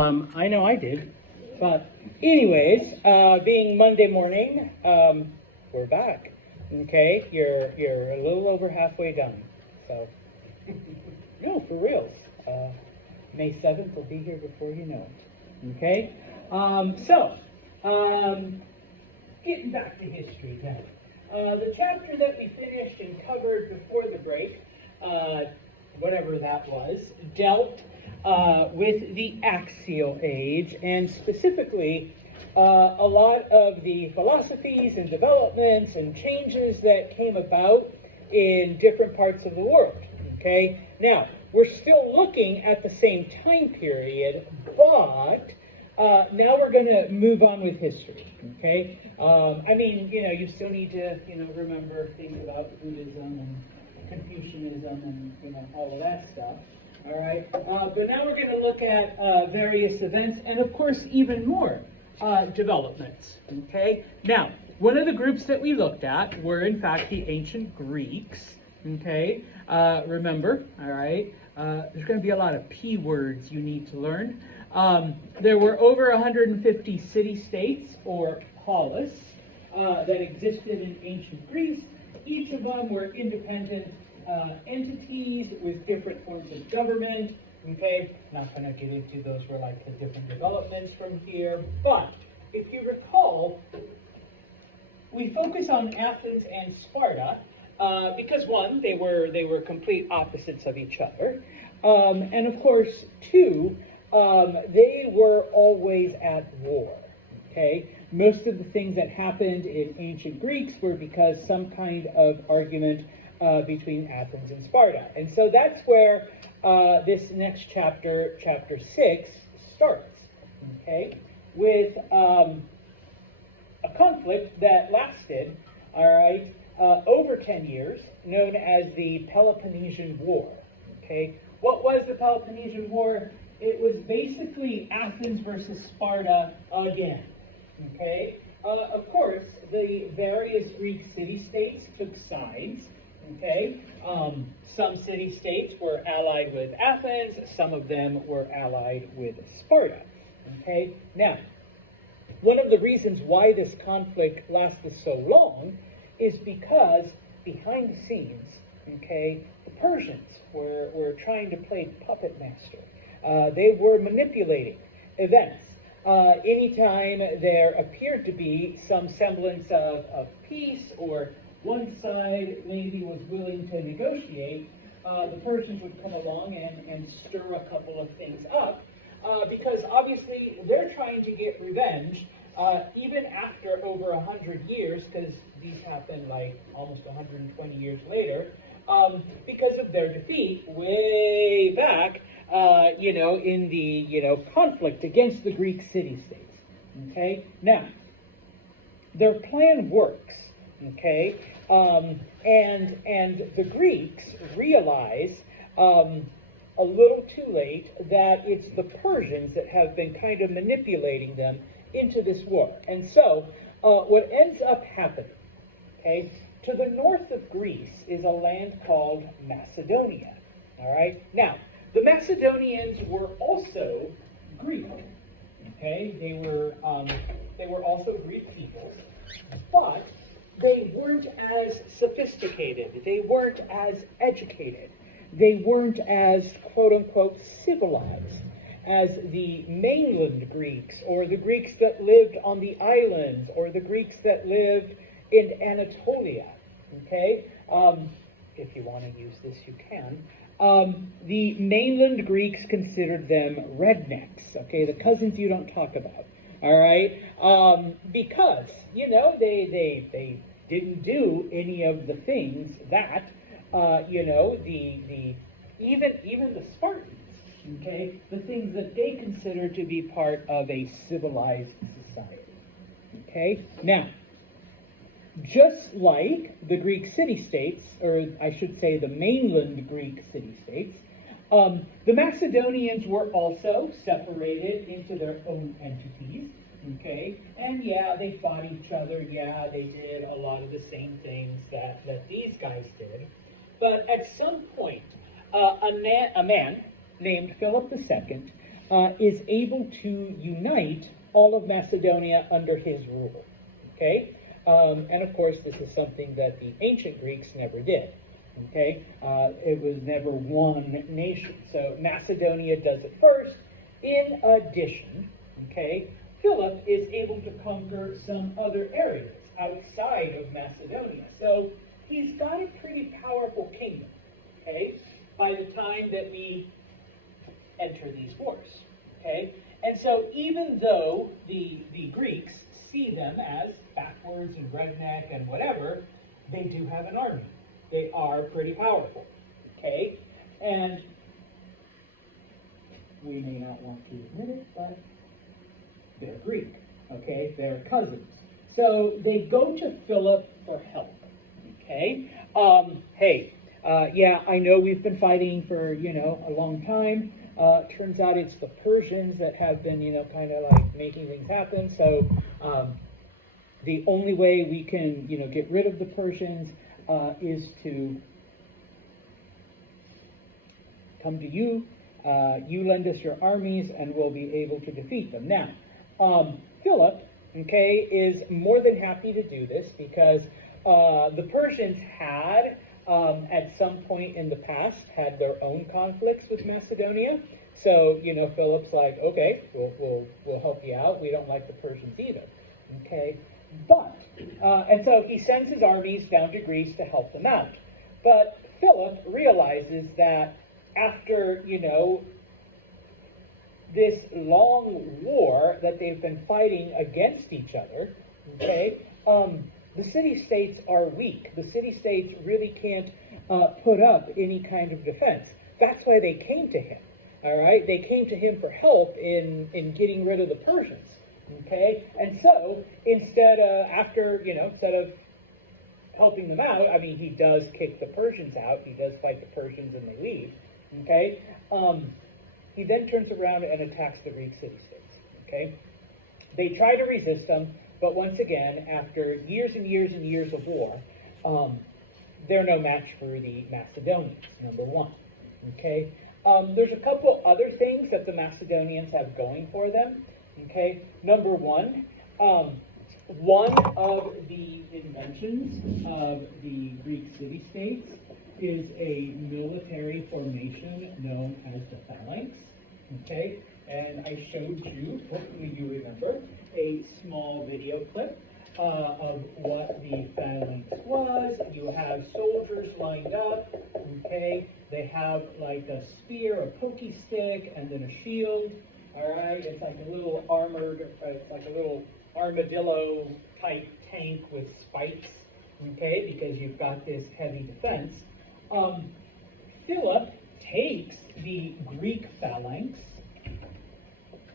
I know I did. But anyways, being Monday morning, we're back. Okay, you're a little over halfway done. So, no, for real. May 7th will be here before you know it. Okay? Getting back to history then. The chapter that we finished and covered before the break, whatever that was, dealt with the axial age, and specifically a lot of the philosophies and developments and changes that came about in different parts of the world. Okay? Now, we're still looking at the same time period, but now we're going to move on with history. Okay? You still need to, remember things about Buddhism and Confucianism and, all of that stuff. All right? But now we're going to look at various events and, of course, even more developments. Okay? Now, one of the groups that we looked at were, in fact, the ancient Greeks. Okay? Remember, all right? There's going to be a lot of P words you need to learn. There were over 150 city-states, or polis, that existed in ancient Greece. Each of them were independent entities with different forms of government. Okay, not going to get into those were like the different developments from here. But if you recall, we focus on Athens and Sparta because one, they were complete opposites of each other, and of course, two, they were always at war. Okay, most of the things that happened in ancient Greeks were because some kind of argument between Athens and Sparta. And so that's where this next chapter, chapter 6, starts, okay, with a conflict that lasted, all right, over 10 years, known as the Peloponnesian War, okay? What was the Peloponnesian War? It was basically Athens versus Sparta again, okay? Of course, the various Greek city-states took sides. Okay, some city-states were allied with Athens, some of them were allied with Sparta. Okay, now, one of the reasons why this conflict lasted so long is because behind the scenes, okay, the Persians were trying to play puppet master. They were manipulating events. Anytime there appeared to be some semblance of peace, or one side maybe was willing to negotiate, the Persians would come along and stir a couple of things up, because obviously they're trying to get revenge, even after over 100 years, because these happened like almost 120 years later, because of their defeat way back, in the, conflict against the Greek city-states. Okay? Now, their plan works. Okay, and the Greeks realize a little too late that it's the Persians that have been kind of manipulating them into this war. And so what ends up happening, okay, to the north of Greece is a land called Macedonia. All right, now the Macedonians were also Greek. Okay, they were also Greek peoples, but they weren't as sophisticated. They weren't as educated. They weren't as, quote-unquote, civilized as the mainland Greeks, or the Greeks that lived on the islands, or the Greeks that lived in Anatolia. Okay? If you want to use this, you can. The mainland Greeks considered them rednecks, okay? The cousins you don't talk about. All right? Because, they didn't do any of the things that, even the Spartans, okay, the things that they considered to be part of a civilized society. Okay? Now, just like the Greek city-states, or I should say the mainland Greek city-states, the Macedonians were also separated into their own entities. Okay, and yeah, they fought each other. Yeah, they did a lot of the same things that these guys did. But at some point, a man named Philip II is able to unite all of Macedonia under his rule. Okay? And of course, this is something that the ancient Greeks never did. Okay? It was never one nation. So Macedonia does it first. In addition, okay, Philip is able to conquer some other areas outside of Macedonia. So he's got a pretty powerful kingdom, okay, by the time that we enter these wars, okay? And so even though the Greeks see them as backwards and redneck and whatever, they do have an army. They are pretty powerful, okay? And we may not want to admit it, but they're Greek, okay? They're cousins. So they go to Philip for help, okay? Hey, yeah, I know we've been fighting for, a long time. Turns out it's the Persians that have been, kind of like making things happen. So the only way we can, get rid of the Persians is to come to you. You lend us your armies, and we'll be able to defeat them. Now, Philip, okay, is more than happy to do this because the Persians had, at some point in the past, had their own conflicts with Macedonia. So, Philip's like, okay, we'll help you out. We don't like the Persians either, okay? But, and so he sends his armies down to Greece to help them out. But Philip realizes that after, this long war that they've been fighting against each other, okay, the city-states are weak. The city-states really can't put up any kind of defense. That's why they came to him, all right? They came to him for help in getting rid of the Persians, okay? And so, instead of helping them out, I mean, he does kick the Persians out. He does fight the Persians and they leave, okay? He then turns around and attacks the Greek city-states, okay? They try to resist him, but once again, after years and years and years of war, they're no match for the Macedonians, number one, okay? There's a couple other things that the Macedonians have going for them, okay? Number one, one of the inventions of the Greek city-states is a military formation known as the phalanx, okay? And I showed you, hopefully you remember, a small video clip of what the phalanx was. You have soldiers lined up, okay? They have like a spear, a pokey stick, and then a shield, all right? It's like a little armored, like a little armadillo-type tank with spikes, okay? Because you've got this heavy defense. Philip takes the Greek phalanx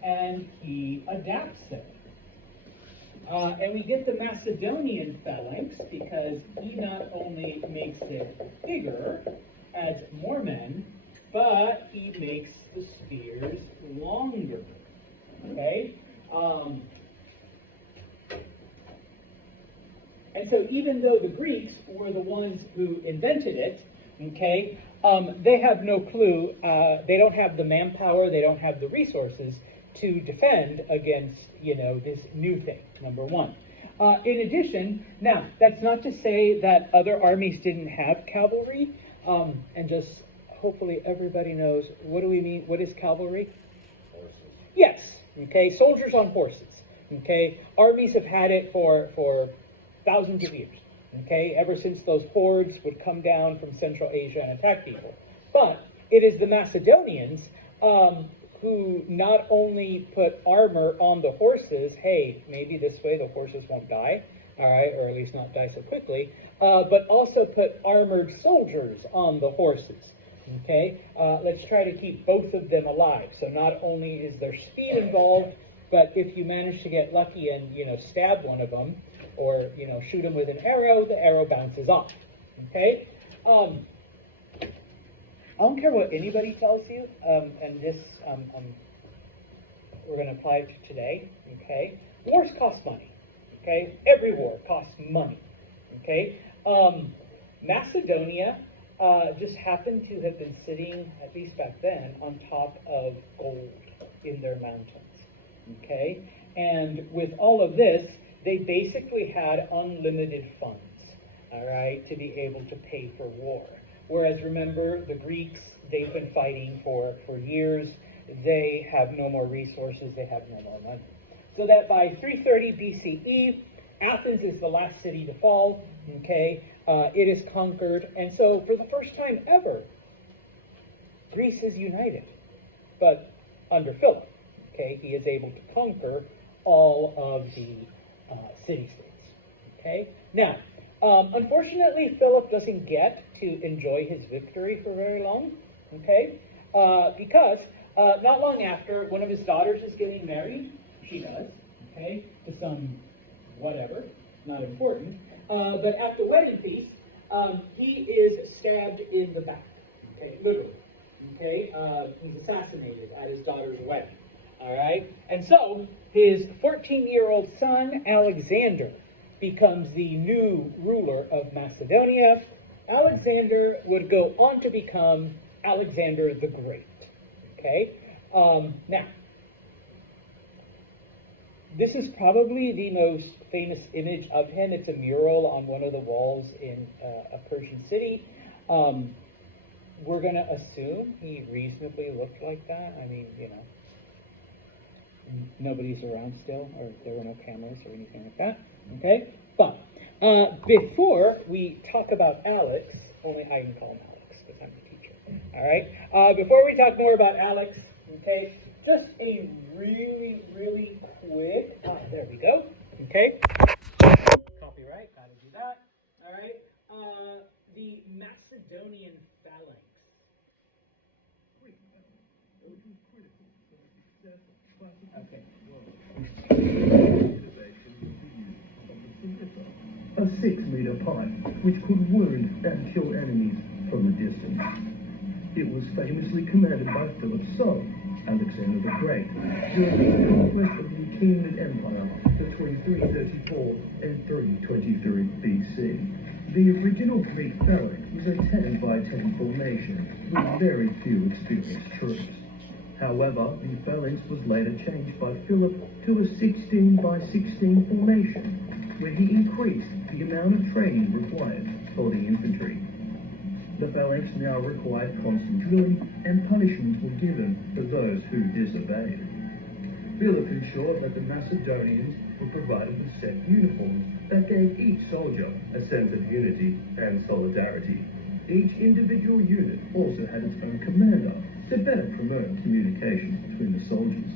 and he adapts it. And we get the Macedonian phalanx because he not only makes it bigger, adds more men, but he makes the spears longer. Okay? And so even though the Greeks were the ones who invented it, okay, they have no clue. They don't have the manpower. They don't have the resources to defend against, this new thing, number one. In addition, now, that's not to say that other armies didn't have cavalry, and just hopefully everybody knows, what do we mean? What is cavalry? Horses. Yes, okay, soldiers on horses, okay? Armies have had it for thousands of years, okay? Ever since those hordes would come down from Central Asia and attack people. But it is the Macedonians who not only put armor on the horses, hey, maybe this way the horses won't die, all right, or at least not die so quickly, but also put armored soldiers on the horses, okay? Let's try to keep both of them alive. So not only is there speed involved, but if you manage to get lucky and, stab one of them, or, shoot them with an arrow, the arrow bounces off, okay? I don't care what anybody tells you, and this, we're going to apply it to today, okay? Wars cost money, okay? Every war costs money, okay? Macedonia just happened to have been sitting, at least back then, on top of gold, in their mountains, okay? And with all of this, they basically had unlimited funds, all right, to be able to pay for war. Whereas, remember, the Greeks, they've been fighting for years. They have no more resources. They have no more money. So that by 330 BCE, Athens is the last city to fall, okay? It is conquered. And so for the first time ever, Greece is united. But under Philip, okay, he is able to conquer all of the city-states, okay? Now, unfortunately, Philip doesn't get to enjoy his victory for very long, okay? Because not long after, one of his daughters is getting married. She does, okay, to some whatever, not important. But at the wedding feast, he is stabbed in the back, okay, literally, okay? He's assassinated at his daughter's wedding, all right? And so his 14-year-old son, Alexander, becomes the new ruler of Macedonia. Alexander would go on to become Alexander the Great, okay? Now, this is probably the most famous image of him. It's a mural on one of the walls in a Persian city. We're going to assume he reasonably looked like that. I mean, you know, nobody's around still, or there were no cameras or anything like that. Okay? But before we talk about Alex, only I can call him Alex because I'm the teacher. All right? Before we talk more about Alex, okay, just a really, really quick, there we go, okay, copyright, gotta do that, all right, the Macedonian phalanx. A 6-meter pipe which could wound and kill enemies from a distance. It was famously commanded by Philip's son, Alexander the Great, during the conquest of the Achaemenid Empire between 334 and 323 BC. The original Greek phalanx was a 10 by 10 formation with very few experienced troops. However, the phalanx was later changed by Philip to a 16 by 16 formation, where he increased the amount of training required for the infantry. The phalanx now required constant drilling, and punishments were given for those who disobeyed. Philip ensured that the Macedonians were provided with set uniforms that gave each soldier a sense of unity and solidarity. Each individual unit also had its own commander to better promote communication between the soldiers.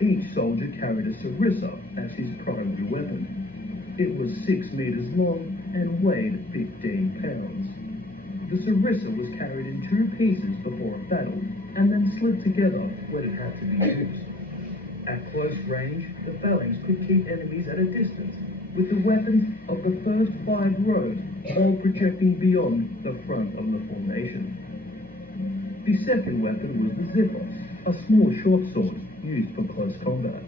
Each soldier carried a sarissa as his primary weapon. It was 6 meters long and weighed 15 pounds. The sarissa was carried in 2 pieces before a battle, and then slid together when it had to be used. At close range, the phalanx could keep enemies at a distance, with the weapons of the first 5 rows all projecting beyond the front of the formation. The second weapon was the ziphos, a small short sword used for close combat.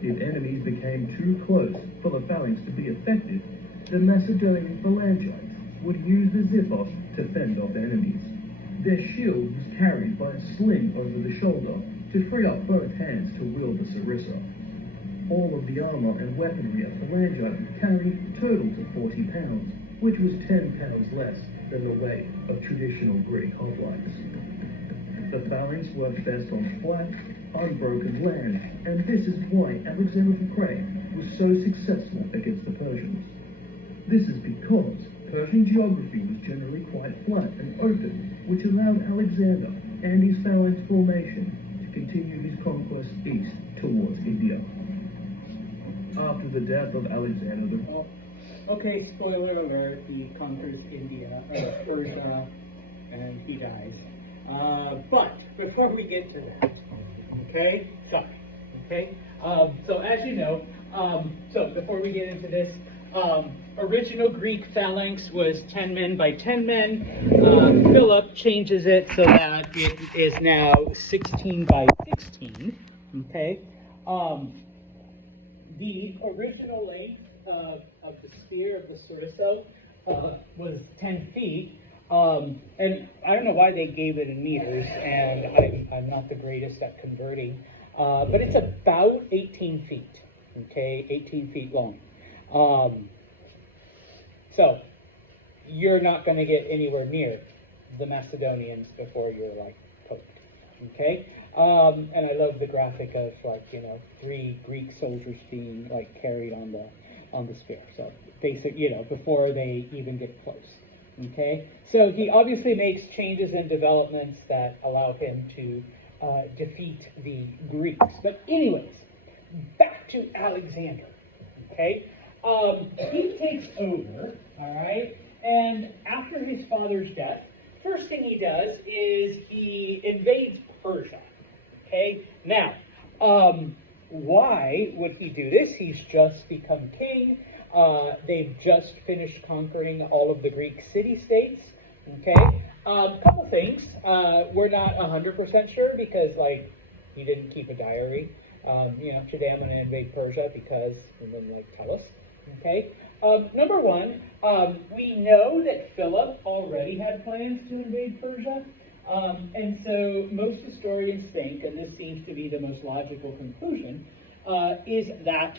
If enemies became too close for the phalanx to be effective, the Macedonian phalangites would use the ziphos to fend off enemies. Their shield was carried by a sling over the shoulder to free up both hands to wield the sarissa. All of the armor and weaponry a phalangite would carry totaled to 40 pounds, which was 10 pounds less than the weight of traditional Greek hoplites. The phalanx worked best on flat, unbroken land, and this is why Alexander the Great was so successful against the Persians. This is because Persian geography was generally quite flat and open, which allowed Alexander and his phalanx formation to continue his conquest east towards India. After the death of Alexander the Great, Okay, spoiler alert, he conquers India, or Persia, and he dies. But before we get to that, okay, so as you know, so before we get into this, original Greek phalanx was 10 men by 10 men. Philip changes it so that it is now 16 by 16, okay? The original length of the spear of the sarissa was 10 feet. And I don't know why they gave it in meters, and I'm not the greatest at converting, but it's about 18 feet, okay, 18 feet long. So you're not going to get anywhere near the Macedonians before you're like poked, okay? And I love the graphic of like, 3 Greek soldiers being like carried on the spear. So basic, before they even get close. Okay, so he obviously makes changes and developments that allow him to defeat the Greeks. But anyways, back to Alexander. Okay, he takes over. All right, and after his father's death, first thing he does is he invades Persia. Okay, now, why would he do this? He's just become king. They've just finished conquering all of the Greek city-states. Okay, couple things. We're not 100% sure because, like, he didn't keep a diary. Today I'm going to invade Persia because, and then, like, tell us. Okay. Number one, we know that Philip already had plans to invade Persia. And so most historians think, and this seems to be the most logical conclusion, is that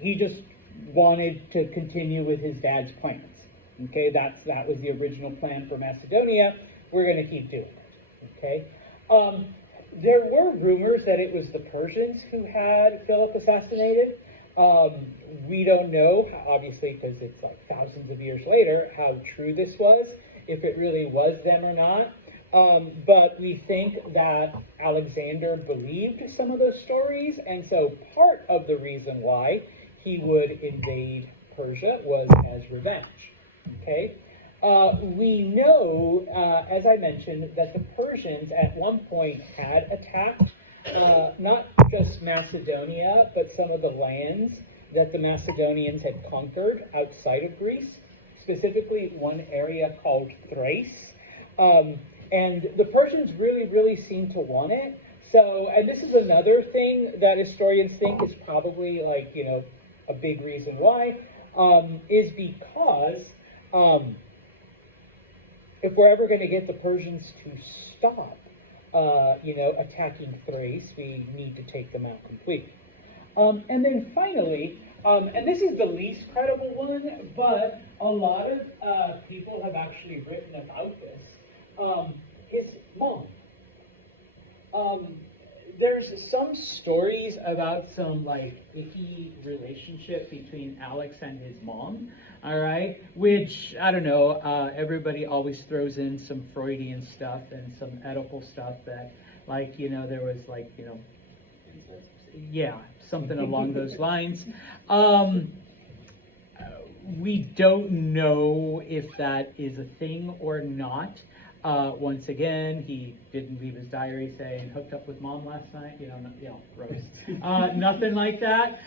he just wanted to continue with his dad's plans. Okay, that was the original plan for Macedonia. We're going to keep doing it. Okay. There were rumors that it was the Persians who had Philip assassinated. We don't know, obviously, because it's like thousands of years later, how true this was, if it really was them or not. But we think that Alexander believed some of those stories, and so part of the reason why he would invade Persia was as revenge. Okay? We know, as I mentioned, that the Persians at one point had attacked not just Macedonia, but some of the lands that the Macedonians had conquered outside of Greece, specifically one area called Thrace. And the Persians really, really seemed to want it. So, and this is another thing that historians think is probably like, a big reason why, is because if we're ever going to get the Persians to stop, attacking Thrace, we need to take them out completely. And then finally, and this is the least credible one, but a lot of people have actually written about this. His mom. There's some stories about some like icky relationship between Alex and his mom, all right, which, I don't know, everybody always throws in some Freudian stuff and some Oedipal stuff that, like, there was like, yeah, something along those lines. We don't know if that is a thing or not. Once again, he didn't leave his diary saying hooked up with mom last night, gross. Nothing like that.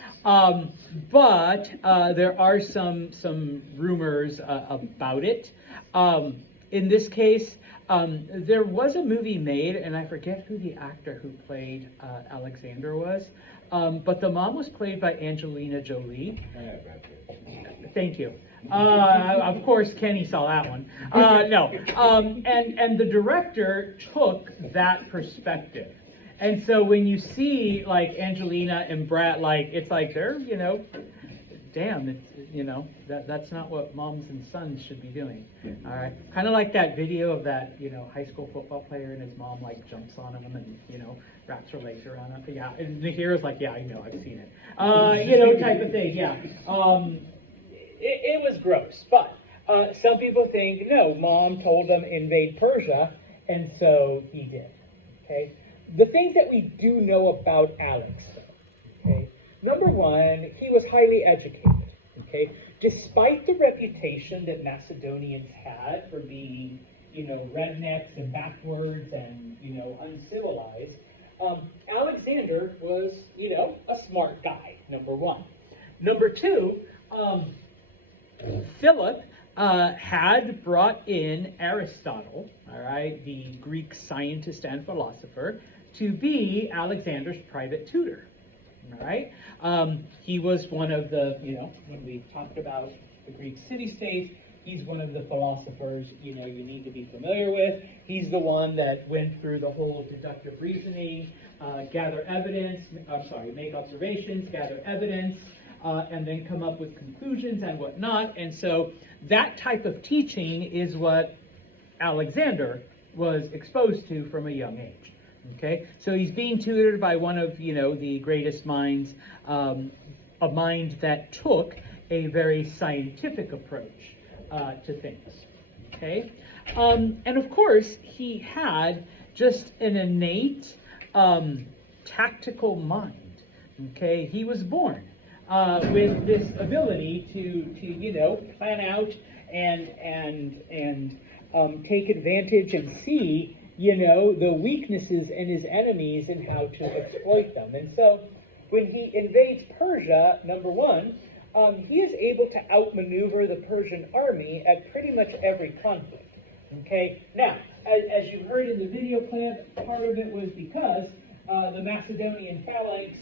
But there are some rumors about it. In this case, there was a movie made, and I forget who the actor who played Alexander was, but the mom was played by Angelina Jolie. Thank you. Of course, Kenny saw that one. No. And the director took that perspective. And so when you see, like, Angelina and Brad, like, it's like they're, damn, it's, that's not what moms and sons should be doing. All right. Kind of like that video of that, high school football player and his mom, like, jumps on him and, wraps her legs around him. Yeah. And the hero's like, yeah, I know, I've seen it. Type of thing. Yeah. It was gross, but some people think, no, mom told them invade Persia, and so he did, okay? The things that we do know about Alex, okay? Number one, he was highly educated, okay? Despite the reputation that Macedonians had for being, rednecks and backwards and, uncivilized, Alexander was, a smart guy, number one. Number two, Philip had brought in Aristotle, all right, the Greek scientist and philosopher, to be Alexander's private tutor, all right? He was one of the, when we talked about the Greek city-states, He's one of the philosophers, you need to be familiar with. He's the one that went through the whole deductive reasoning, make observations, gather evidence, and then come up with conclusions and whatnot. And so that type of teaching is what Alexander was exposed to from a young age. Okay, so he's being tutored by one of the greatest minds, a mind that took a very scientific approach to things. Okay, and of course he had just an innate tactical mind. Okay, he was born with this ability to plan out and take advantage and see the weaknesses in his enemies and how to exploit them. And so when he invades Persia, number one, he is able to outmaneuver the Persian army at pretty much every conflict. Okay, now, as you heard in the video clip, part of it was because the Macedonian phalanx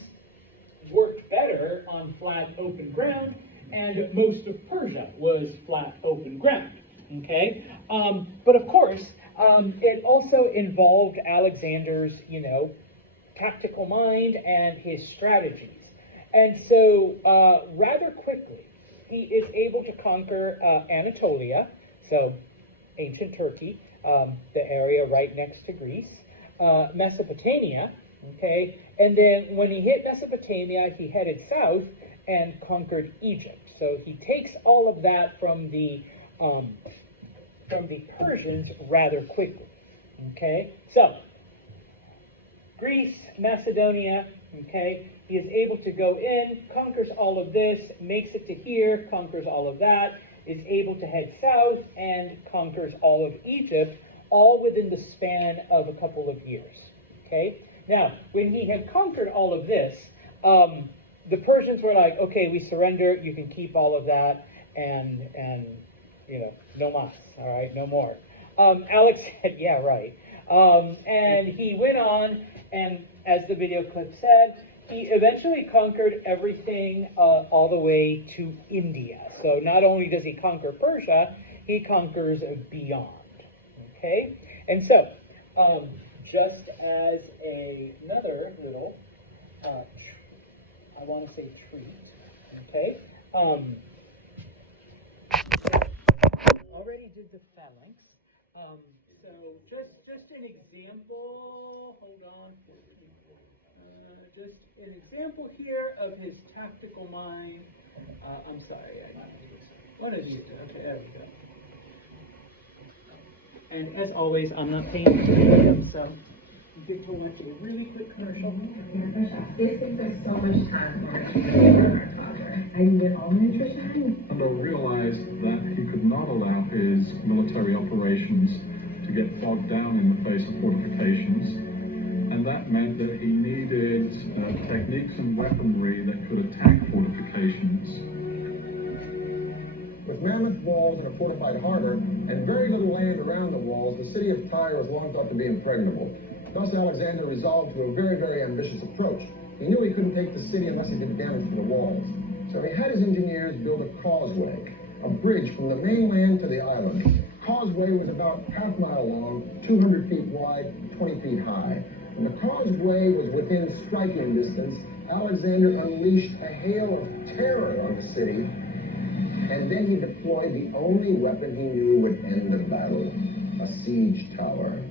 worked better on flat, open ground, and most of Persia was flat, open ground. Okay, but of course, it also involved Alexander's, tactical mind and his strategies. And so, rather quickly, he is able to conquer Anatolia, so ancient Turkey, the area right next to Greece, Mesopotamia, okay, and then when he hit Mesopotamia, he headed south and conquered Egypt. So he takes all of that from the Persians rather quickly. Okay, so Greece, Macedonia, okay, he is able to go in, conquers all of this, makes it to here, conquers all of that, is able to head south and conquers all of Egypt, all within the span of a couple of years. Okay, now when he had conquered all of this, the Persians were like, okay, we surrender, you can keep all of that, and no mas, all right, no more. Alex said, yeah, right. And he went on, and as the video clip said, he eventually conquered everything all the way to India. So not only does he conquer Persia, he conquers beyond. Okay? And so, just as another little, I want to say treat, okay? Already did the phalanx. So just an example, hold on. Just an example here of his tactical mind. I'm sorry, I got this. What is it? Okay, there we go. And as always, I'm not paying attention, so you get to watch a really quick commercial. It takes so much time for it. And with all nutrition. Sando realized that he could not allow his military operations to get bogged down in the face of fortifications, and that meant that he needed techniques and weaponry that could attack fortifications. With mammoth walls and a fortified harbor, and very little land around the walls, the city of Tyre was long thought to be impregnable. Thus, Alexander resolved to a very, very ambitious approach. He knew he couldn't take the city unless he did damage to the walls. So he had his engineers build a causeway, a bridge from the mainland to the island. Causeway was about half a mile long, 200 feet wide, 20 feet high. When the causeway was within striking distance, Alexander unleashed a hail of terror on the city, and then he deployed the only weapon he knew would end the battle, a siege tower.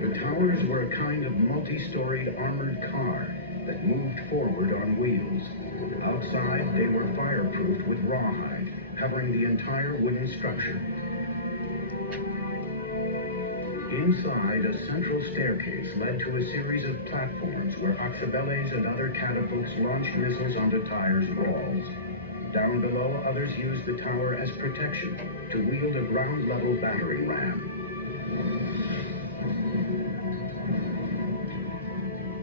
The towers were a kind of multi-storied armored car that moved forward on wheels. Outside, they were fireproof with rawhide, covering the entire wooden structure. Inside, a central staircase led to a series of platforms where Oxybeles and other catapults launched missiles onto Tyre's walls. Down below, others used the tower as protection to wield a ground-level battering ram.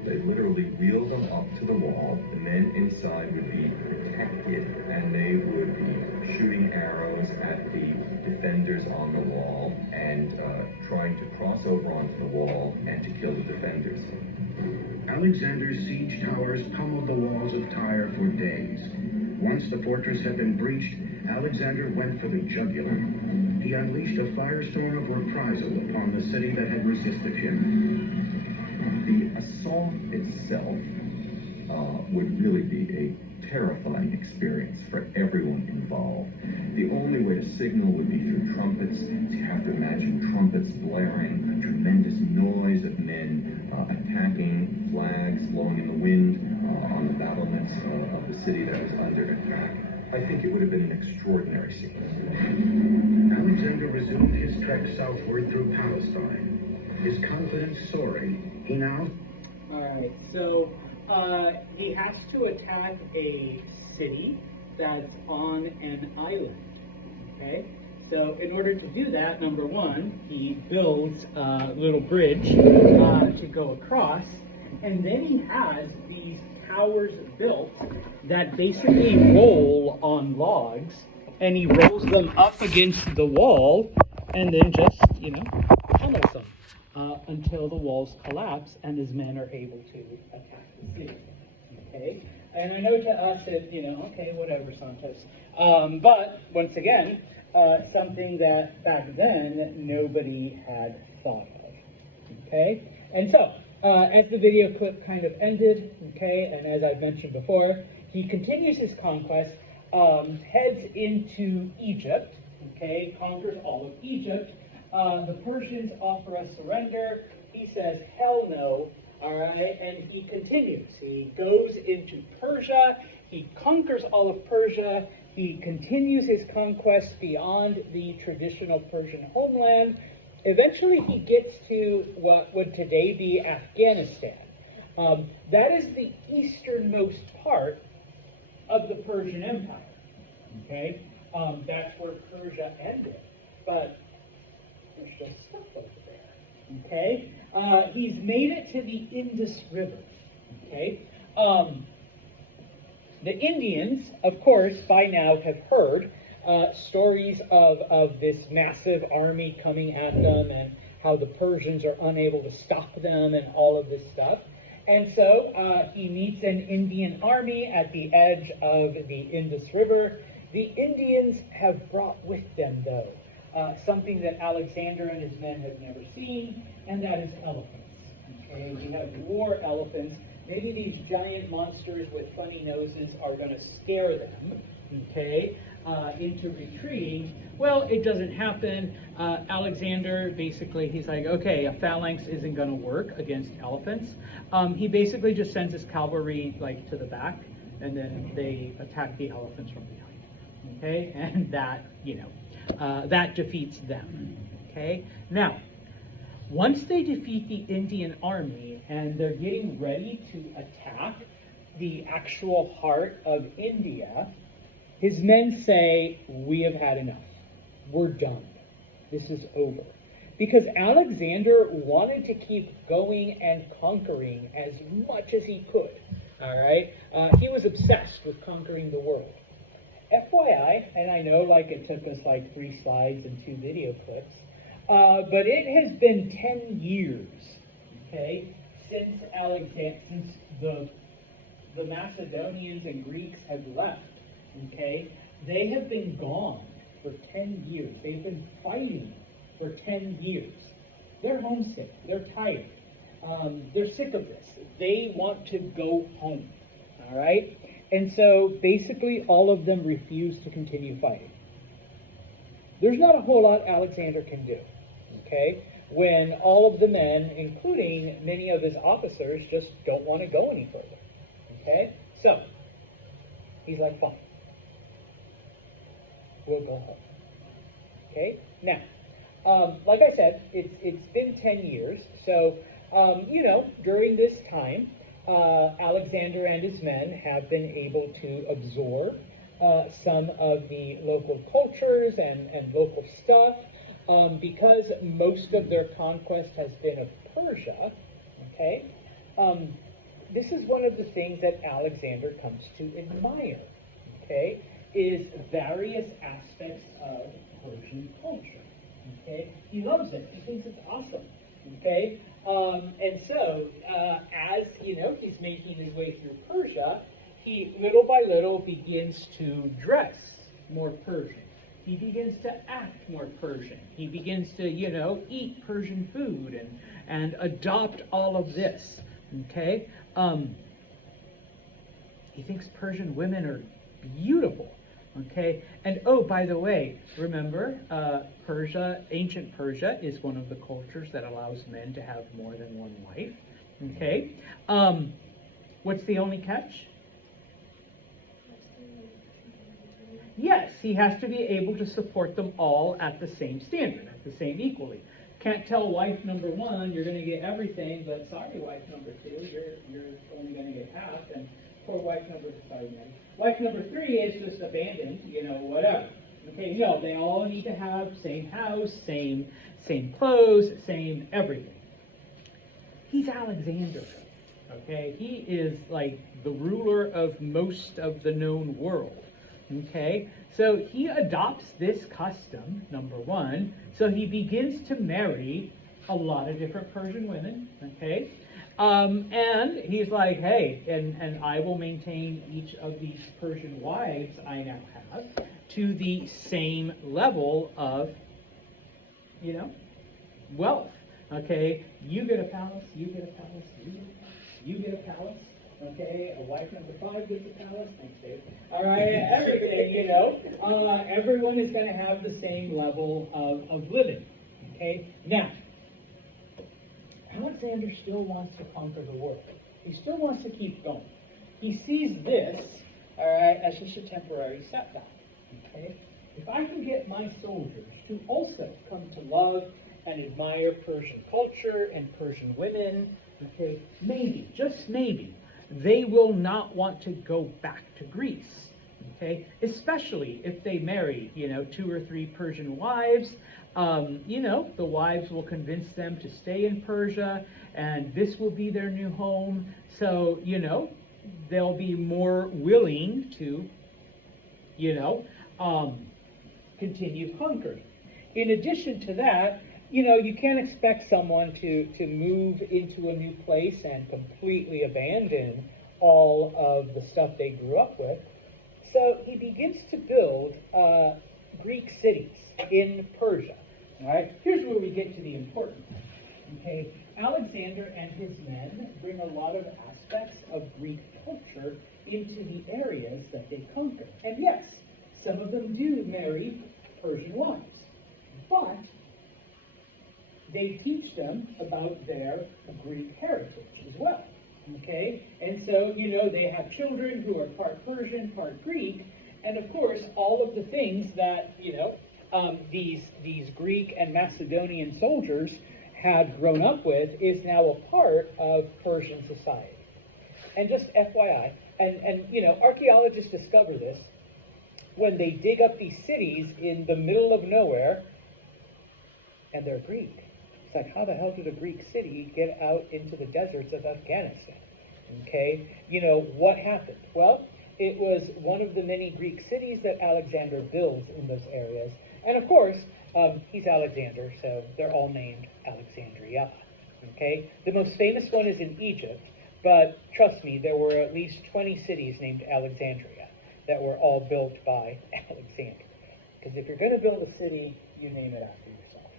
They literally wheeled them up to the wall. The men inside would be protected, and they would be shooting arrows at the defenders on the wall and trying to cross over onto the wall and to kill the defenders. Alexander's siege towers pummeled the walls of Tyre for days. Once the fortress had been breached, Alexander went for the jugular. He unleashed a firestorm of reprisal upon the city that had resisted him. The assault itself would really be a terrifying experience for everyone involved. The only way to signal would be through trumpets. You have to imagine trumpets blaring, a tremendous noise of men attacking, flags blowing in the wind on the battlements of the city that was under attack. I think it would have been an extraordinary scene. Alexander resumed his trek southward through Palestine. His confidence soaring, he now... Alright, so he has to attack a city that's on an island, okay? So in order to do that, number one, he builds a little bridge to go across, and then he has these towers built that basically roll on logs, and he rolls them up against the wall, and then just, pummels them until the walls collapse and his men are able to attack the city. Okay? And I know to us that, okay, whatever, Santos. But, once again, something that back then nobody had thought of. Okay? And so, as the video clip kind of ended, okay, and as I've mentioned before, he continues his conquest, heads into Egypt, okay, conquers all of Egypt. The Persians offer a surrender. He says, hell no, all right, and he continues. He goes into Persia. He conquers all of Persia. He continues his conquest beyond the traditional Persian homeland. Eventually, he gets to what would today be Afghanistan. That is the easternmost part of the Persian Empire. Okay, that's where Persia ended. But there's just stuff over there. Okay, he's made it to the Indus River. Okay, the Indians, of course, by now have heard stories of this massive army coming at them and how the Persians are unable to stop them and all of this stuff. And so he meets an Indian army at the edge of the Indus River. The Indians have brought with them, though, something that Alexander and his men have never seen, and that is elephants. Okay, we have war elephants. Maybe these giant monsters with funny noses are going to scare them, okay, into retreating. Well, it doesn't happen. Alexander, basically, he's like, okay, a phalanx isn't going to work against elephants. He basically just sends his cavalry, to the back, and then they attack the elephants from behind. Okay, and that, that defeats them. Okay, now, once they defeat the Indian army and they're getting ready to attack the actual heart of India, his men say, we have had enough. We're done. This is over. Because Alexander wanted to keep going and conquering as much as he could. All right? He was obsessed with conquering the world. FYI, and I know it took us 3 slides and 2 video clips, but it has been 10 years, okay, since the Macedonians and Greeks have left, okay? They have been gone for 10 years. They've been fighting for 10 years. They're homesick. They're tired. They're sick of this. They want to go home, all right? And so, basically, all of them refuse to continue fighting. There's not a whole lot Alexander can do, okay, when all of the men, including many of his officers, just don't want to go any further, okay? So, he's like, fine. We'll go home, okay? Now, like I said, it's been 10 years, so, during this time, Alexander and his men have been able to absorb some of the local cultures and local stuff because most of their conquest has been of Persia, okay? This is one of the things that Alexander comes to admire, okay, is various aspects of Persian culture, okay? He loves it. He thinks it's awesome, okay? And so, as, he's making his way through Persia, he, little by little, begins to dress, more Persian. He begins to act more Persian. He begins to, eat Persian food and adopt all of this. Okay? He thinks Persian women are beautiful. Okay? And oh, by the way, remember, Persia, ancient Persia is one of the cultures that allows men to have more than one wife. Okay? What's the only catch? Yes, he has to be able to support them all at the same standard, at the same equally. Can't tell wife number one, you're going to get everything, but sorry, wife number two, you're only going to get half, and poor wife number, wife number three is just abandoned, whatever. Okay, no, they all need to have same house, same clothes, same everything. He's Alexander, okay? He is like the ruler of most of the known world. Okay, so he adopts this custom, number one. So he begins to marry a lot of different Persian women. Okay, and he's like, hey, and I will maintain each of these Persian wives I now have to the same level of, wealth. Okay, you get a palace, you get a palace, you get a palace. Okay, a wife number 5 gets a palace. Thanks, Dave. All right, everything, everyone is going to have the same level of living. Okay, now, Alexander still wants to conquer the world. He still wants to keep going. He sees this, all right, as just a temporary setback. Okay, if I can get my soldiers to also come to love and admire Persian culture and Persian women, okay, maybe, just maybe, they will not want to go back to Greece, okay? Especially if they marry, 2 or 3 Persian wives. The wives will convince them to stay in Persia, and this will be their new home. So, they'll be more willing to, continue conquering. In addition to that, you can't expect someone to move into a new place and completely abandon all of the stuff they grew up with. So he begins to build Greek cities in Persia. All right, here's where we get to the important part. Okay, Alexander and his men bring a lot of aspects of Greek culture into the areas that they conquer. And yes, some of them do marry Persian wives, but they teach them about their Greek heritage as well, okay? And so, they have children who are part Persian, part Greek, and of course, all of the things that, these Greek and Macedonian soldiers had grown up with is now a part of Persian society. And just FYI, and archaeologists discover this when they dig up these cities in the middle of nowhere, and they're Greek. It's like, how the hell did a Greek city get out into the deserts of Afghanistan? Okay, what happened? Well, it was one of the many Greek cities that Alexander builds in those areas. And of course, he's Alexander, so they're all named Alexandria. Okay, the most famous one is in Egypt, but trust me, there were at least 20 cities named Alexandria that were all built by Alexander. Because if you're going to build a city, you name it after yourself.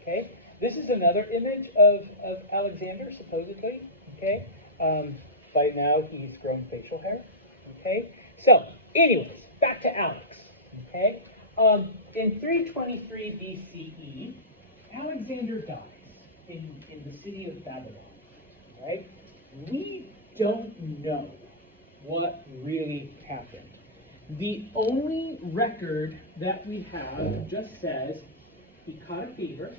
Okay? This is another image of Alexander, supposedly. Okay? By now, he's grown facial hair. Okay? So, anyways, back to Alex. Okay? In 323 BCE, Alexander dies in the city of Babylon. Right? We don't know what really happened. The only record that we have just says he caught a fever.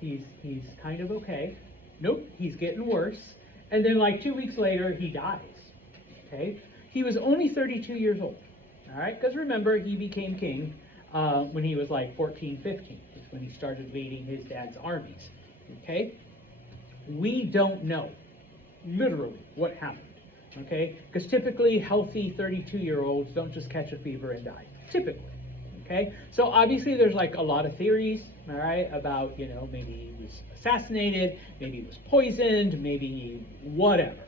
He's kind of okay. Nope, he's getting worse. And then like 2 weeks later, he dies. Okay? He was only 32 years old. All right? Because remember, he became king when he was like 14, 15. It's when he started leading his dad's armies. Okay? We don't know literally what happened. Okay? Because typically healthy 32-year-olds don't just catch a fever and die. Typically. Okay? So obviously there's like a lot of theories, all right, about, maybe he was assassinated, maybe he was poisoned, maybe whatever.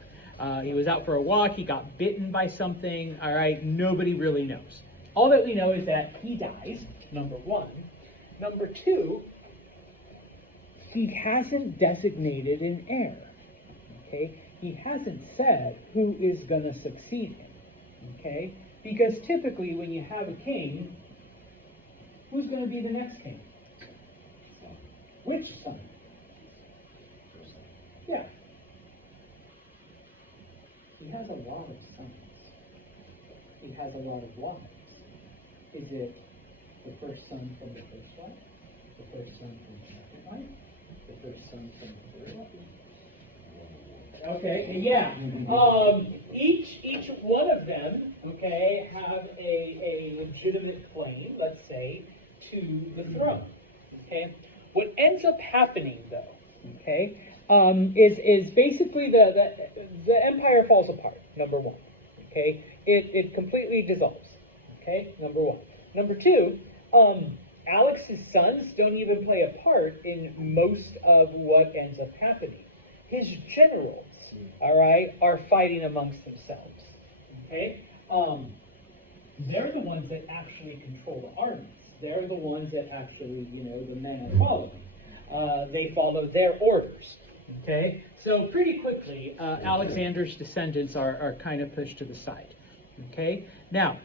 He was out for a walk, he got bitten by something, all right? Nobody really knows. All that we know is that he dies, number one. Number two, he hasn't designated an heir. Okay? He hasn't said who is going to succeed him. Okay? Because typically when you have a king, who's going to be the next king? Which son? Yeah. He has a lot of sons. He has a lot of wives. Is it the first son from the first wife? The first son from the second wife? The first son from the third wife? Okay, yeah. Each one of them, okay, have a legitimate claim, let's say, to the throne. Okay. What ends up happening, though, okay, is basically the empire falls apart. Number one. Okay, it completely dissolves. Okay, number one. Number two, Alex's sons don't even play a part in most of what ends up happening. His generals, all right, are fighting amongst themselves. Okay, they're the ones that actually control the armies. They're the ones that actually, the men are following. They follow their orders. Okay, so pretty quickly, Alexander's descendants are kind of pushed to the side. Okay, now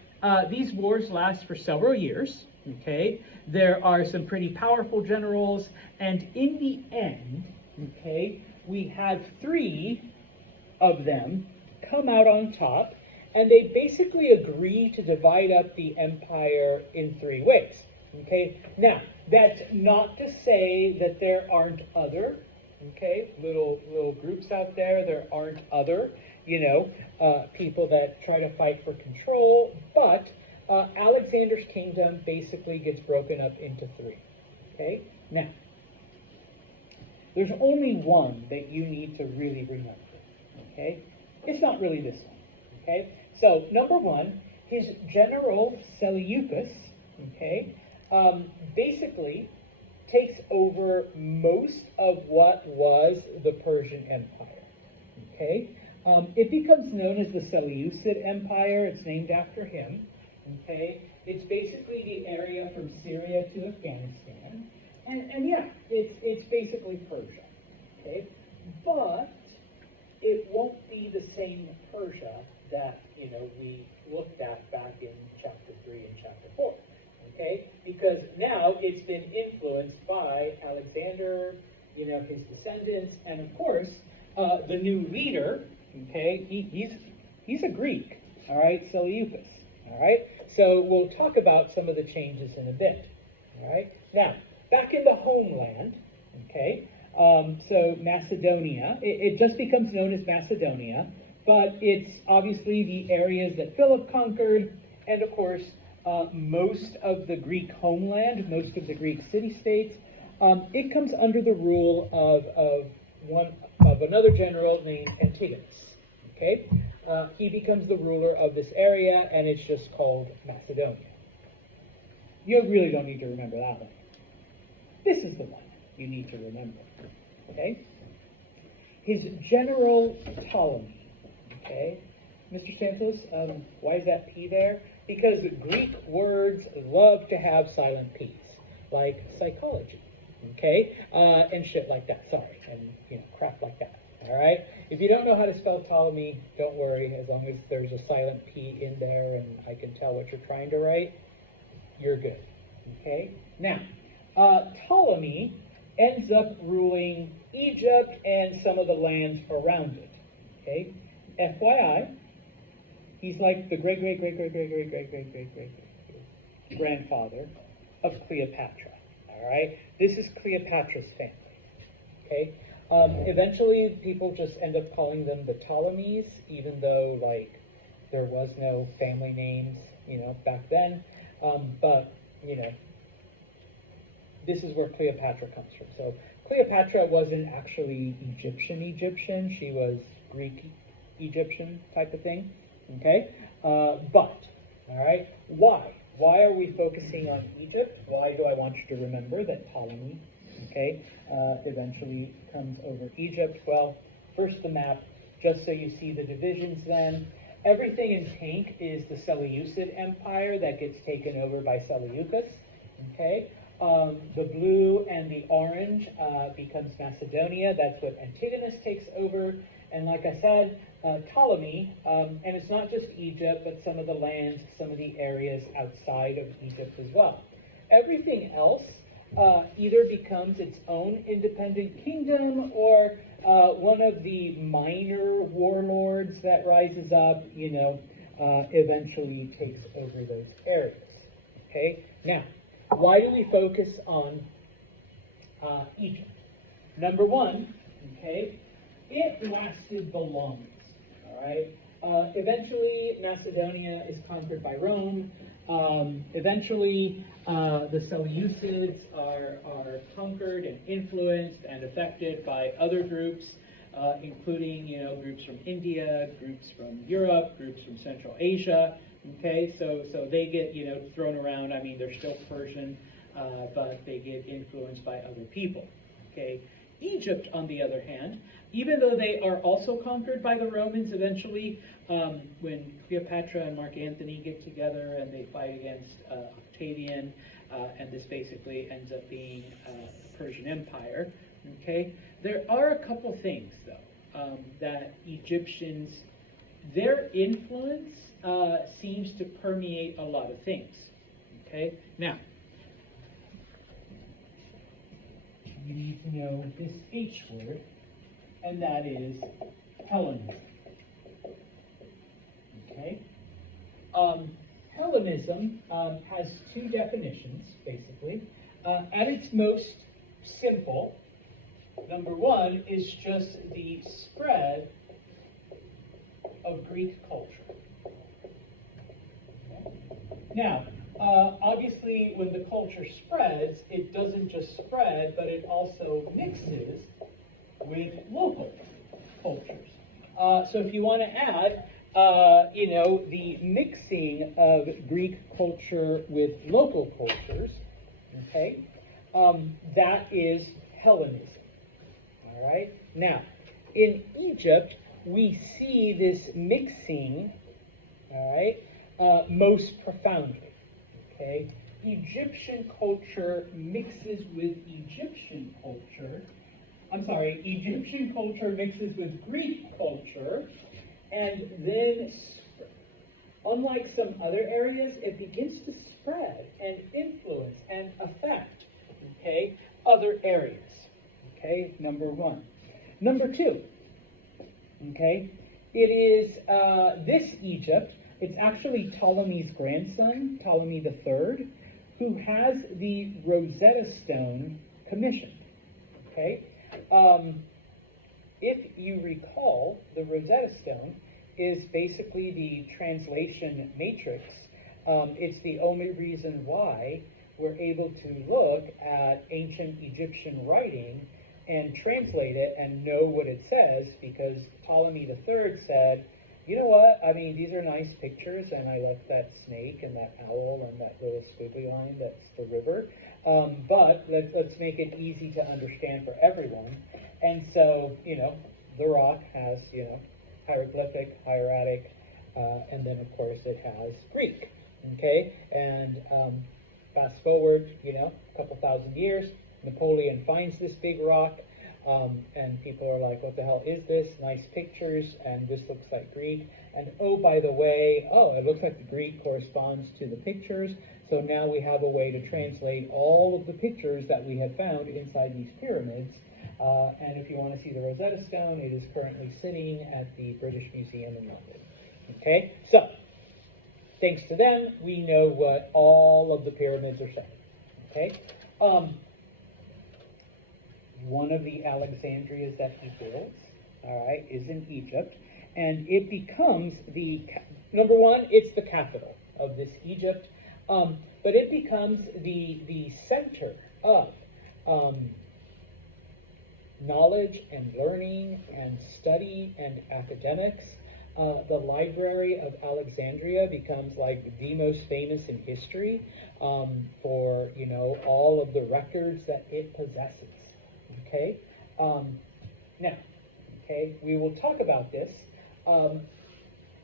these wars last for several years. Okay, there are some pretty powerful generals, and in the end, okay, we have three of them come out on top, and they basically agree to divide up the empire in three ways. Okay, now that's not to say that there aren't other, little groups out there. There aren't other, people that try to fight for control, but Alexander's kingdom basically gets broken up into three. Okay, now there's only one that you need to really remember. Okay, it's not really this one. Okay, so number one, his general Seleucus, basically takes over most of what was the Persian Empire. Okay, it becomes known as the Seleucid Empire. It's named after him. Okay, it's basically the area from Syria to Afghanistan, and yeah, it's basically Persia. Okay, but it won't be the same Persia that we looked at back in chapter 3 and chapter 4. Okay, because now it's been influenced by Alexander, his descendants, and of course the new leader. Okay, he's a Greek. All right, Seleucus. All right, so we'll talk about some of the changes in a bit. All right, now back in the homeland. Okay, so Macedonia, it just becomes known as Macedonia, but it's obviously the areas that Philip conquered, and of course most of the Greek homeland, most of the Greek city-states. It comes under the rule of another general named Antigonus. Okay, he becomes the ruler of this area, and it's just called Macedonia. You really don't need to remember that one. This is the one you need to remember. Okay, his general Ptolemy. Okay, Mr. Santos, why is that P there? Because Greek words love to have silent P's, like psychology, and shit like that. Sorry, and crap like that. All right. If you don't know how to spell Ptolemy, don't worry. As long as there's a silent P in there, and I can tell what you're trying to write, you're good. Okay. Now, Ptolemy ends up ruling Egypt and some of the lands around it. Okay. FYI. He's like the great grandfather of Cleopatra. All right, this is Cleopatra's family. Okay, eventually people just end up calling them the Ptolemies, even though there was no family names, back then. But this is where Cleopatra comes from. So Cleopatra wasn't actually Egyptian. She was Greek Egyptian type of thing. Okay, but, all right, why? Why are we focusing on Egypt? Why do I want you to remember that Ptolemy, eventually comes over Egypt? Well, first the map, just so you see the divisions then. Everything in pink is the Seleucid Empire that gets taken over by Seleucus. Okay. The blue and the orange becomes Macedonia. That's what Antigonus takes over. And like I said, Ptolemy, and it's not just Egypt, but some of the lands, some of the areas outside of Egypt as well. Everything else either becomes its own independent kingdom or one of the minor warlords that rises up, eventually takes over those areas. Okay? Now, why do we focus on Egypt? Number one, okay, it lasted the longest. All right? Eventually, Macedonia is conquered by Rome. Eventually, the Seleucids are conquered and influenced and affected by other groups, including, groups from India, groups from Europe, groups from Central Asia. Okay, so they get, thrown around. I mean, they're still Persian, but they get influenced by other people. Okay, Egypt, on the other hand, even though they are also conquered by the Romans eventually, when Cleopatra and Mark Antony get together and they fight against Octavian, and this basically ends up being the Persian Empire. Okay, there are a couple things though that Egyptians, their influence seems to permeate a lot of things. Okay, now you need to know this H word, and that is Hellenism. Okay, Hellenism has two definitions, basically. At its most simple, number one is just the spread of Greek culture. Okay. Now, obviously, when the culture spreads, it doesn't just spread, but it also mixes with local cultures. So if you want to add, the mixing of Greek culture with local cultures, okay, that is Hellenism. All right? Now, in Egypt, we see this mixing, all right, most profoundly. Okay? Egyptian culture mixes with Egyptian culture. Egyptian culture mixes with Greek culture, and then, unlike some other areas, it begins to spread and influence and affect, okay, other areas. Okay, number one. Number two, okay, it is this Egypt. It's actually Ptolemy's grandson, Ptolemy III, who has the Rosetta Stone commissioned. Okay? If you recall, the Rosetta Stone is basically the translation matrix. It's the only reason why we're able to look at ancient Egyptian writing and translate it and know what it says, because Ptolemy III said, you know what, I mean, these are nice pictures, and I like that snake and that owl and that little squiggly line, that's the river, but let's make it easy to understand for everyone. And so, the rock has, hieroglyphic, hieratic, and then, of course, it has Greek, okay? And fast forward, a couple thousand years, Napoleon finds this big rock, and people are like, what the hell is this? Nice pictures, and this looks like Greek. And oh, by the way, it looks like the Greek corresponds to the pictures, so now we have a way to translate all of the pictures that we have found inside these pyramids. And if you want to see the Rosetta Stone, it is currently sitting at the British Museum in London. Okay, so thanks to them, we know what all of the pyramids are saying. Okay, one of the Alexandrias that he builds, all right, is in Egypt, and it becomes number one, it's the capital of this Egypt, but it becomes the center of knowledge and learning and study and academics. The Library of Alexandria becomes like the most famous in history for, all of the records that it possesses. Okay? Now, okay, we will talk about this.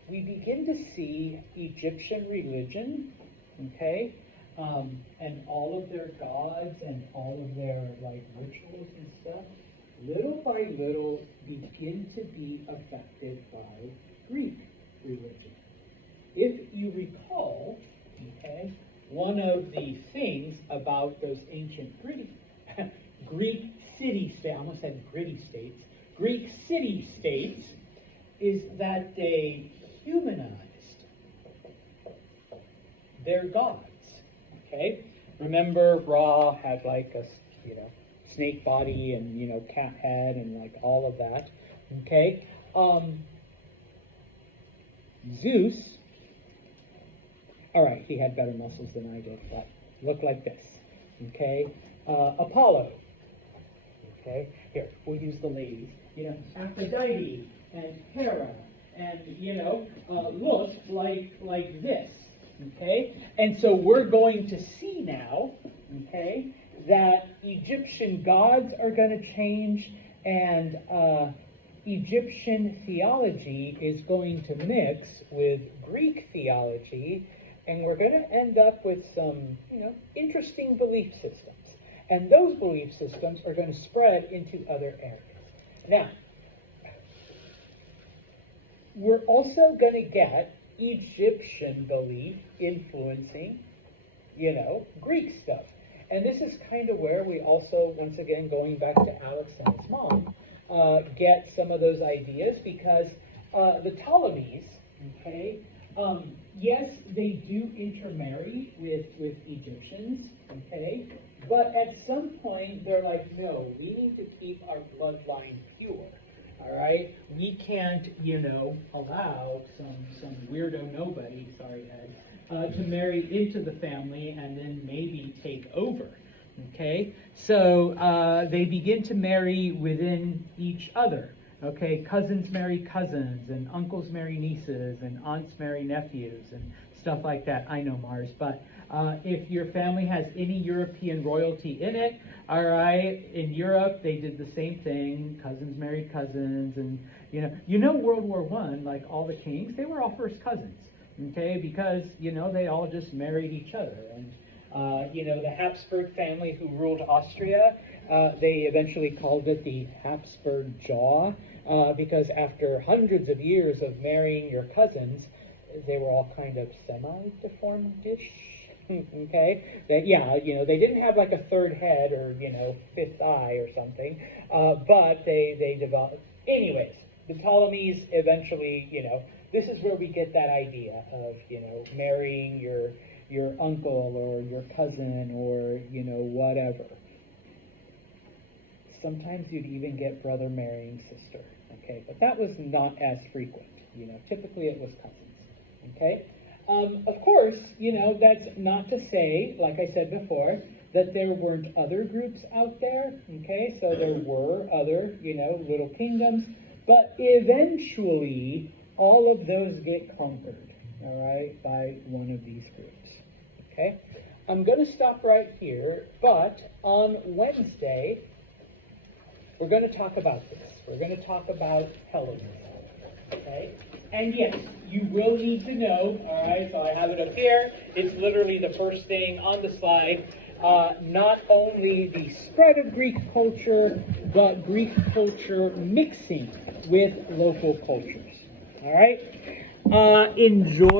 we begin to see Egyptian religion, okay, and all of their gods and all of their like rituals and stuff, little by little begin to be affected by Greek religion. If you recall, okay, one of the things about those ancient Greek city-states, I almost said gritty states, Greek city-states, is that they humanized their gods. Okay, remember Ra had like a snake body and cat head and like all of that. Okay, Zeus. All right, he had better muscles than I did, but looked like this. Okay, Apollo. Okay, here we'll use the ladies. Aphrodite and Hera, and looked like this. Okay, and so we're going to see now, okay, that Egyptian gods are going to change, and Egyptian theology is going to mix with Greek theology, and we're going to end up with some, interesting belief systems. And those belief systems are going to spread into other areas. Now, we're also going to get Egyptian belief influencing, Greek stuff. And this is kind of where we also, once again, going back to Alex and his mom, get some of those ideas, because the Ptolemies, okay, yes, they do intermarry with Egyptians, okay, but at some point they're like, no, we need to keep our bloodline pure. All right, we can't, allow some weirdo nobody, sorry Ed, to marry into the family and then maybe take over. Okay, so they begin to marry within each other. Okay, cousins marry cousins, and uncles marry nieces, and aunts marry nephews, and stuff like that. I know, Mars, but if your family has any European royalty in it, all right, in Europe they did the same thing. Cousins married cousins, and World War I, like all the kings, they were all first cousins. Okay, because they all just married each other, and the Habsburg family who ruled Austria, they eventually called it the Habsburg jaw, because after hundreds of years of marrying your cousins, they were all kind of semi-deformed-ish. Okay, they didn't have like a third head or fifth eye or something, but they developed. Anyways, the Ptolemies eventually, this is where we get that idea of marrying your uncle or your cousin or whatever. Sometimes you'd even get brother marrying sister. Okay, but that was not as frequent. Typically it was cousins. Okay. Of course, that's not to say, like I said before, that there weren't other groups out there, okay? So there were other, little kingdoms, but eventually all of those get conquered, all right, by one of these groups, okay? I'm going to stop right here, but on Wednesday, we're going to talk about this. We're going to talk about Hellenism, okay? And yes, you will need to know, all right, so I have it up here. It's literally the first thing on the slide. Not only the spread of Greek culture, but Greek culture mixing with local cultures, all right? Enjoy.